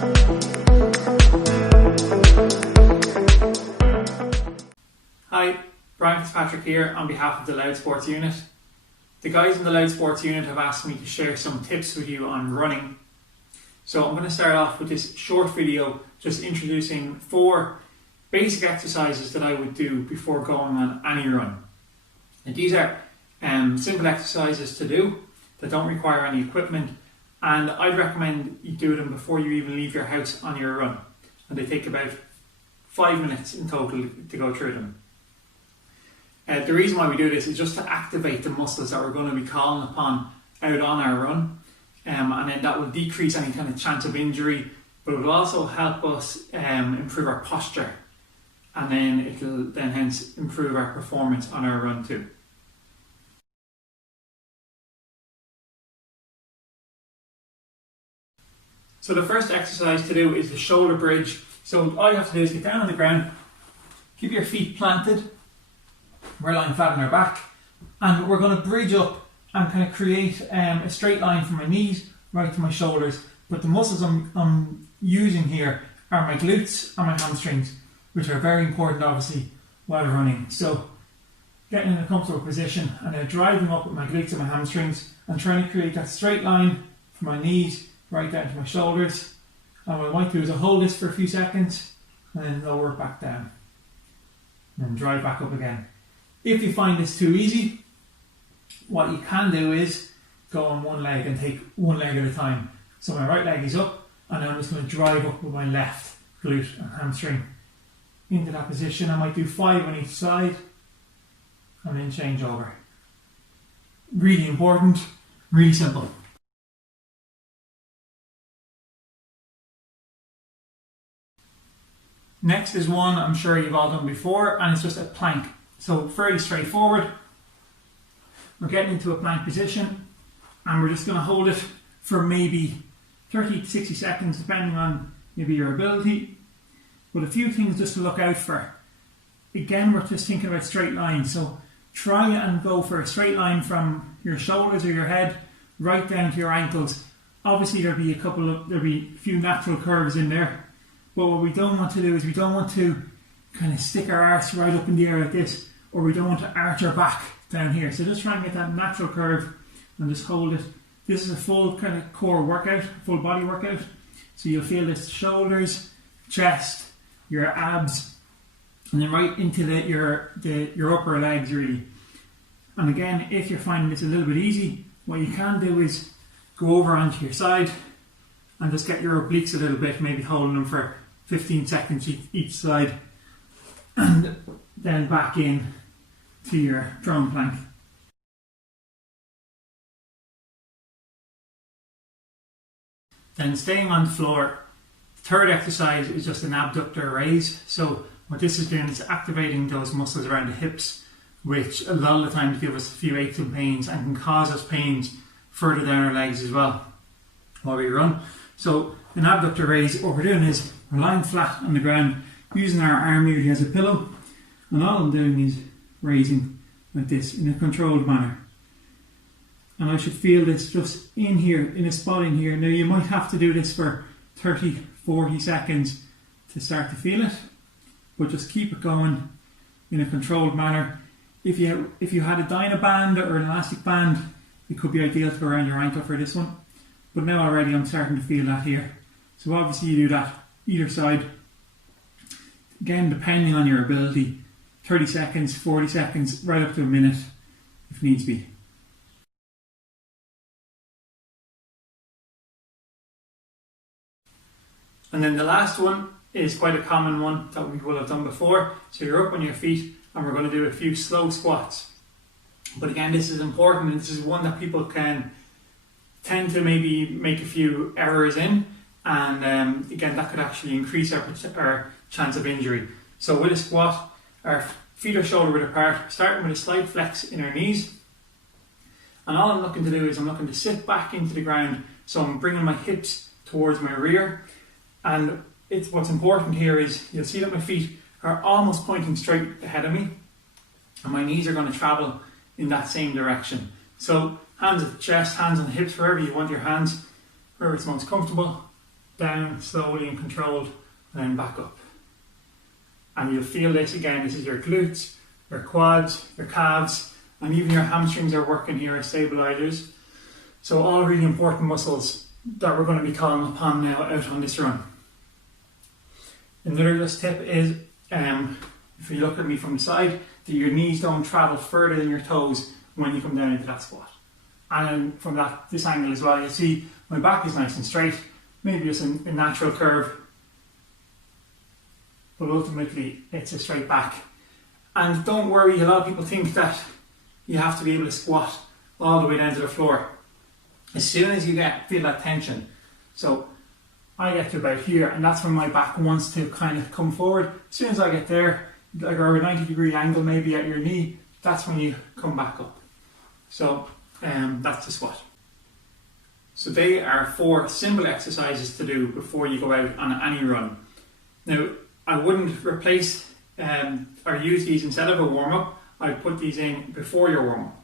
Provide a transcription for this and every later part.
Hi, Brian Fitzpatrick here on behalf of the Loud Sports unit. The guys in the Loud Sports unit have asked me to share some tips with you on running. So I'm going to start off with this short video just introducing 4 basic exercises that I would do before going on any run. And these are simple exercises to do that don't require any equipment, and I'd recommend you do them before you even leave your house on your run. And they take about 5 minutes in total to go through them. The reason why we do this is just to activate the muscles that we're going to be calling upon out on our run, and then that will decrease any kind of chance of injury, but it will also help us improve our posture, and then it will then hence improve our performance on our run too. So the first exercise to do is the shoulder bridge. So all you have to do is get down on the ground, keep your feet planted. We're lying flat on our back, and we're going to bridge up and kind of create a straight line from my knees right to my shoulders. But the muscles I'm using here are my glutes and my hamstrings, which are very important obviously while running. So getting in a comfortable position and then driving up with my glutes and my hamstrings and trying to create that straight line from my knees right down to my shoulders. And what I might do is I'll hold this for a few seconds and then lower it back down and then drive back up again. If you find this too easy, what you can do is go on one leg and take one leg at a time. So my right leg is up, and then I'm just going to drive up with my left glute and hamstring into that position. I might do 5 on each side and then change over. Really important, really simple. Next is one I'm sure you've all done before, and it's just a plank. So fairly straightforward. We're getting into a plank position and we're just going to hold it for maybe 30 to 60 seconds depending on maybe your ability. But a few things just to look out for. Again, we're just thinking about straight lines. So try and go for a straight line from your shoulders or your head right down to your ankles. Obviously there'll be a few natural curves in there. But what we don't want to do is we don't want to kind of stick our arse right up in the air like this, or we don't want to arch our back down here. So just try and get that natural curve and just hold it. This is a full kind of core workout, full body workout. So you'll feel this shoulders, chest, your abs, and then right into your upper legs really. And again, if you're finding this a little bit easy, what you can do is go over onto your side and just get your obliques a little bit, maybe holding them for 15 seconds each side, and then back in to your drone plank. Then staying on the floor, the third exercise is just an abductor raise. So what this is doing is activating those muscles around the hips, which a lot of the times give us a few aches and pains and can cause us pains further down our legs as well while we run. So an abductor raise, what we're doing is we're lying flat on the ground using our arm really as a pillow, and all I'm doing is raising like this in a controlled manner. And I should feel this just in here, in a spot in here. Now you might have to do this for 30, 40 seconds to start to feel it, but just keep it going in a controlled manner. If you had a Dynaband or an elastic band, it could be ideal to go around your ankle for this one. But now already I'm starting to feel that here. So obviously you do that either side. Again, depending on your ability, 30 seconds, 40 seconds, right up to a minute if needs be. And then the last one is quite a common one that we will have done before. So you're up on your feet and we're going to do a few slow squats. But again, this is important, and this is one that people can tend to maybe make a few errors in, and again that could actually increase our chance of injury. So with a squat, our feet are shoulder width apart, starting with a slight flex in our knees, and all I'm looking to do is I'm looking to sit back into the ground, so I'm bringing my hips towards my rear. And what's important here is you'll see that my feet are almost pointing straight ahead of me, and my knees are going to travel in that same direction. So hands at the chest, hands on the hips, wherever you want your hands, wherever it's most comfortable. down slowly and controlled, and then back up. And you'll feel this again. This is your glutes, your quads, your calves, and even your hamstrings are working here as stabilizers. So all really important muscles that we're going to be calling upon now out on this run. Another just tip is, if you look at me from the side, that your knees don't travel further than your toes when you come down into that squat. And from this angle as well, you see my back is nice and straight, maybe just a natural curve, but ultimately it's a straight back. And don't worry, a lot of people think that you have to be able to squat all the way down to the floor. As soon as you feel that tension, so I get to about here, and that's when my back wants to kind of come forward. As soon as I get there, like a 90-degree angle maybe at your knee, that's when you come back up. So that's the squat. So they are 4 simple exercises to do before you go out on any run. Now, I wouldn't replace or use these instead of a warm-up. I'd put these in before your warm-up.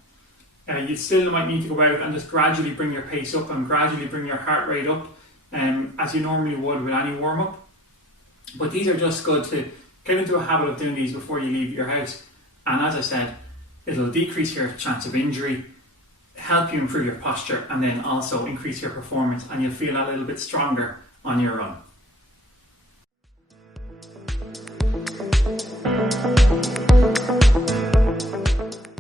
You still might need to go out and just gradually bring your pace up and gradually bring your heart rate up as you normally would with any warm-up. But these are just good to get into a habit of doing these before you leave your house. And as I said, it'll decrease your chance of injury, help you improve your posture, and then also increase your performance, and you'll feel a little bit stronger on your run.